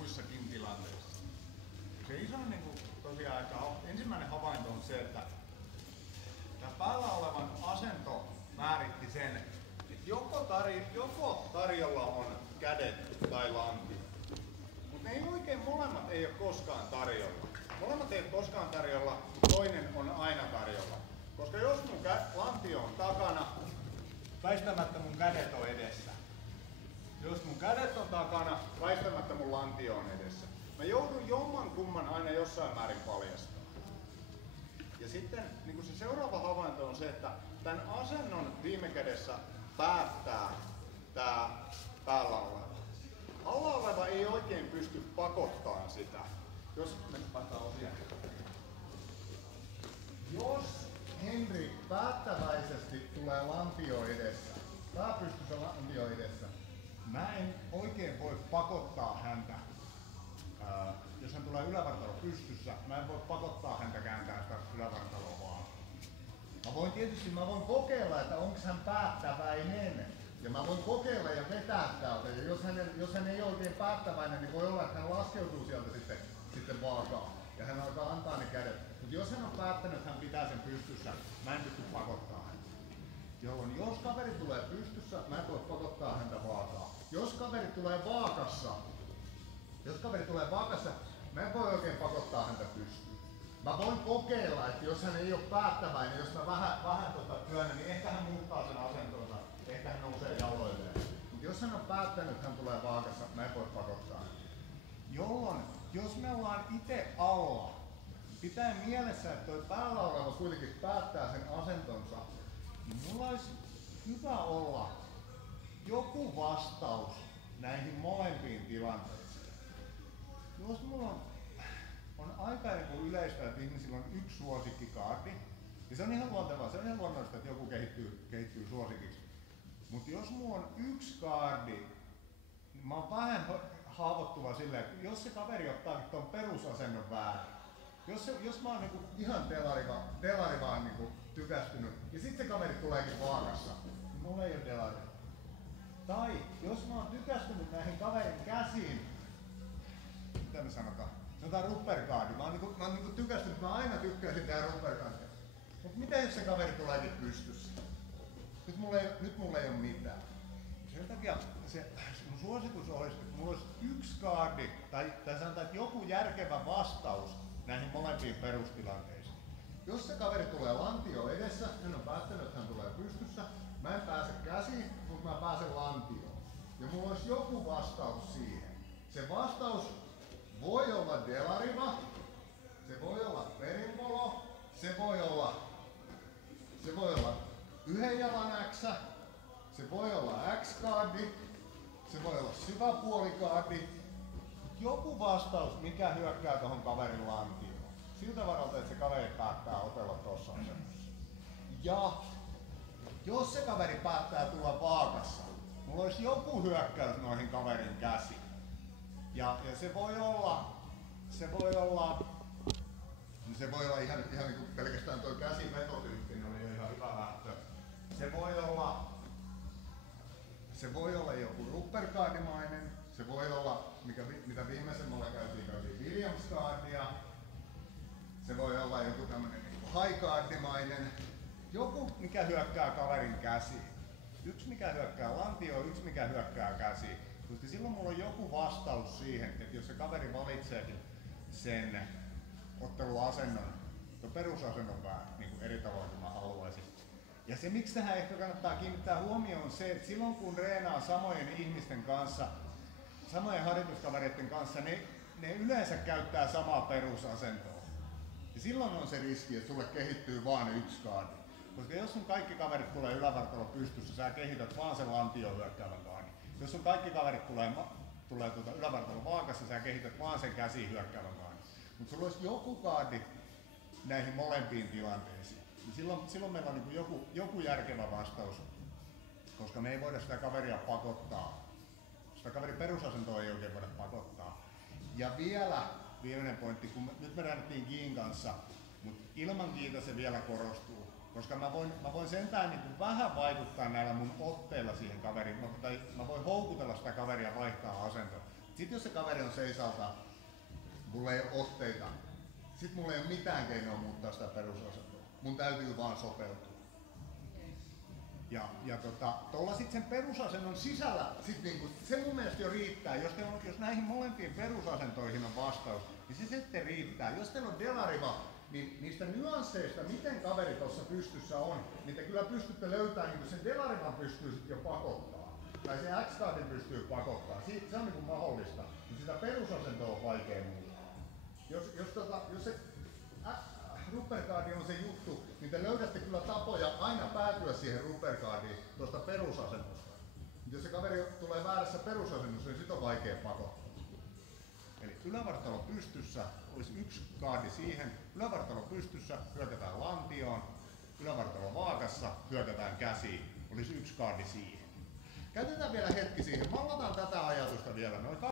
muissakin tilanteissa. Se iso tosiaan, että ensimmäinen havainto on se, että tämä päällä olevan asento määritti sen, että joko tarjolla on kädet tai lanti. Mutta ne ei oikein molemmat ei ole koskaan tarjolla. Molemmat ei ole koskaan tarjolla, toinen on aina tarjolla. Koska jos mun lantio on takana, väistämättä mun kädet on edessä. Jos mun kädet on takana, väistämättä mun lantio on edessä. Mä joudun jomman kumman aina jossain määrin paljastamaan. Ja sitten niin se seuraava havainto on se, että tämän asennon viime kädessä päättää tää päällä oleva. Alla oleva ei oikein pysty pakottamaan sitä. Jos Henri päättäväisesti tulee lantio edessä, pääpystyssä lantio edessä, mä en oikein voi pakottaa häntä. Jos hän tulee ylävartalo pystyssä, mä en voi pakottaa häntä kääntää sitä ylävartaloa vaan. Mä voin kokeilla, että onko hän päättäväinen. Ja mä voin kokeilla ja vetää täältä. Ja jos hän ei ole oikein päättäväinen, niin voi olla, että hän laskeutuu sieltä sitten vaakaan. Ja hän alkaa antaa ne kädet. Mutta jos hän on päättänyt, että hän pitää sen pystyssä, mä en pysty pakottaa häntä. Jolloin jos kaveri tulee pystyssä, mä en voi pakottaa häntä vaakaan. Jos kaveri tulee vaakassa, mä en voi oikein pakottaa häntä pystyyn. Mä voin kokeilla, että jos hän ei ole päättäväinen, jos mä vähän työnnän, niin ehkä hän muuttaa sen asentonsa, ehkä hän nousee jaloilleen. Mutta jos hän on päättänyt, että hän tulee vaakassa, mä en voi pakottaa häntä. Jolloin, jos me ollaan itse alla, pitää mielessä, että toi päällä oleva kuitenkin päättää sen asentonsa, niin mulla olisi hyvä olla joku vastaus näihin molempiin tilanteisiin. Jos mulla on aika yleistä, että ihmisillä on yksi suosikkikaardi, ja se on ihan luontevaa, se on ihan luonnollista, että joku kehittyy suosikiksi. Mutta jos mulla on yksi kaardi, niin mä oon vähän haavoittuva silleen, että jos se kaveri ottaakin ton perusasennon väärin, jos mä oon ihan delari vaan tykästynyt, ja sitten se kaveri tuleekin vaakassa, niin mulla ei ole delari. Tai jos mä oon tykästynyt näihin kaverin käsiin, mitä me sanotaan rubberkaardi. Mä oon tykästynyt, mä aina tykkäsin tää rubberkaardia. Mut mitä jos se kaveri tuleekin pystyssä? Nyt mulla ei oo mitään. Sen takia se mun suositus olisi, että mulla olisi yksi kaardi, tai sanotaan, että joku järkevä vastaus näihin molempiin perustilanteisiin. Jos se kaveri tulee lantio edessä, hän on päättänyt, että hän tulee pystyssä, mä en pääse käsiin, mutta mä pääsen lantioon. Ja mulla olisi joku vastaus siihen. Se vastaus voi olla delariva, se voi olla perinpolo, se voi olla yhden jalan X, se voi olla X-kaardi, se voi olla syväpuolikaardi. Joku vastaus, mikä hyökkää tuohon kaverin lantioon. Siltä varalta, että se kaveri päättää otella tuossa asennossa. Ja jos se kaveri päättää tulla vaakassa, mulla olisi joku hyökkäys noihin kaverin käsiin. Ja se voi olla ihan niin kuin pelkästään tuo käsimetotyyppinen oli jo ihan hyvä lähtö. Se voi olla joku rubberkaardimainen, se voi olla, mitä viimeisemmällä käytiin Williams-kaardia, se voi olla joku tämmönen high-kaardimainen, joku mikä hyökkää kaverin käsiin. Yksi mikä hyökkää lantioon, yksi mikä hyökkää käsiin. Koska silloin mulla on joku vastaus siihen, että jos se kaveri valitseekin sen otteluasennon, perusasennon niin eri tavoin kuin mä haluaisin. Ja se miksi tähän ehkä kannattaa kiinnittää huomioon on se, että silloin kun treenaa samojen ihmisten kanssa, samojen harjoituskavereiden kanssa, ne yleensä käyttää samaa perusasentoa. Ja silloin on se riski, että sulle kehittyy vaan yksi kaardi. Koska jos sun kaikki kaverit tulee ylävartalo pystyssä, sä kehität vaan sen lantioon hyökkäävän kaardin. Jos sun kaikki kaverit tulee ylävartalon vaakassa, sä kehität vaan sen käsiin hyökkäävän kaardin. Mutta sulla olisi joku kaardi näihin molempiin tilanteisiin. Silloin meillä on niin joku järkevä vastaus, koska me ei voida sitä kaveria pakottaa. Sitä kaverin perusasentoa ei oikein voida pakottaa. Ja vielä viimeinen pointti, kun nyt me räännettiin Kiin kanssa, mutta ilman Kiitä se vielä korostuu. Koska mä voin sentään niin vähän vaikuttaa näillä mun otteilla siihen kaveriin, tai mä voin houkutella sitä kaveria vaihtaa asentoa. Sitten jos se kaveri on seisalta, mulla ei ole otteita, sit mulla ei ole mitään keinoa muuttaa sitä perusasentoa. Mun täytyy vaan sopeutua. Ja tuolla sit sen perusasennon sisällä, sit niinku, se mun mielestä jo riittää. Jos näihin molempiin perusasentoihin on vastaus, niin se sitten riittää. Jos teillä on delariva, niin niistä nyansseista, miten kaveri tuossa pystyssä on, niin te kyllä pystytte löytämään, niin sen delarivan pystyy jo pakottaa. Tai se X-cardin pystyy pakottaa. Se on niinku mahdollista, mutta sitä perusasentoa on vaikea muuttaa. Jos se rubbercardi on se juttu, niin te löydätte kyllä tapoja aina päätyä siihen rubbercardiin tuosta perusasennosta. Jos se kaveri tulee väärässä perusasennossa, niin sit on vaikea pakottaa. Eli ylävartalo pystyssä olisi yksi kaardi siihen, ylävartalo pystyssä hyökätään lantioon, ylävartalo vaakassa hyökätään käsiin, olisi yksi kaardi siihen. Käytetään vielä hetki siihen, mallataan tätä ajatusta vielä.